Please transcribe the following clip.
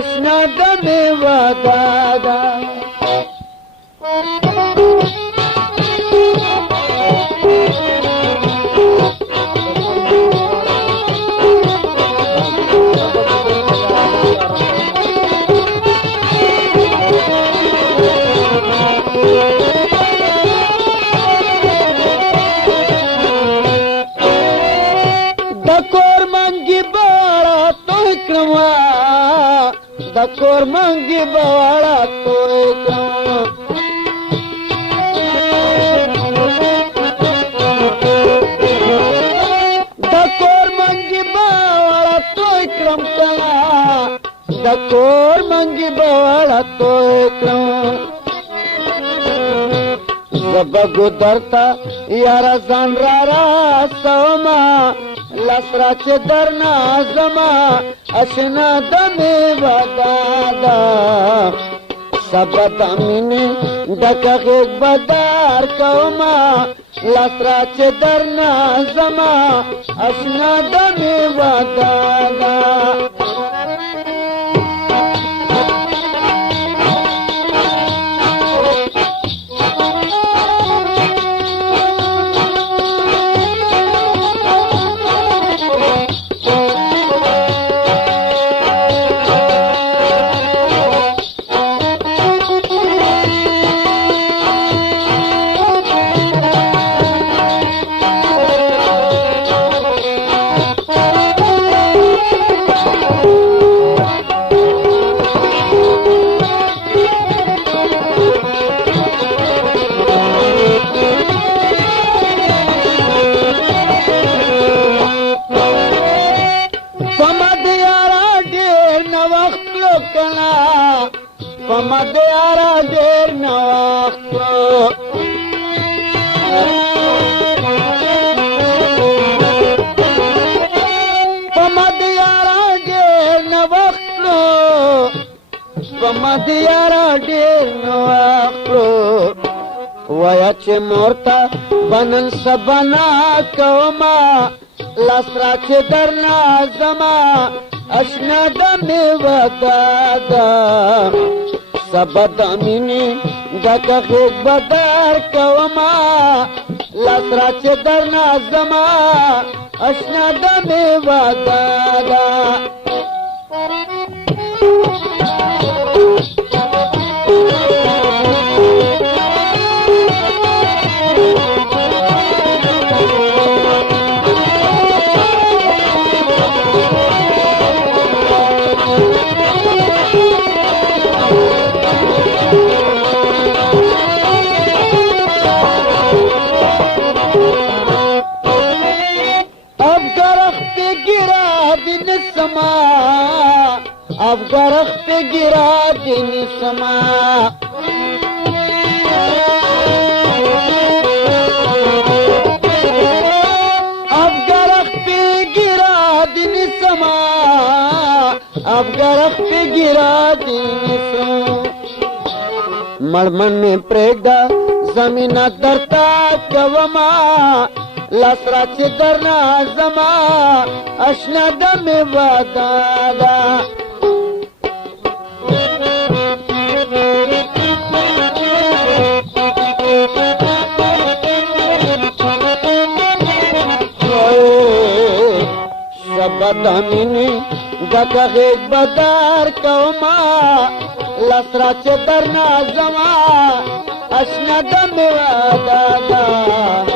اشنا دمي ودادا دکور منگی باڑا تو اکرما دکور منگی باڑا تو اکرما دکور منگی باڑا تو اکرم کلا دکور منگی باڑا تو اکرم زبگو درتا یارا زن را سوما لسرا چه در نازما اشنا دمی بدادا سبا دمینی ڈکا غیق بدار کوما لسرا چه در نازما اشنا دمی بدادا پما دیارا دیر نواختو پما دیارا دیر نواختو پما دیارا دیر نواختو ویا چه مورتا بنن سبنا کوما لسرا چه در نازما اشنا دمی ودادا سبا دمینی ڈکا غیق بدار کوما لسرا چه در نازما اشنا دمی ودادا अब गरख पे गिरा दिन समा अब गरख पे गिरा दिन समा अब गरख पे गिरा दिन समा मड़मन में प्रेगा जमीना दरता कवमा लसरा चे दरना जमा अशना दमे वादादा दमिनी ڈکا غیق بدار کوما لسرا چه در نازما اشنا دمی ودادا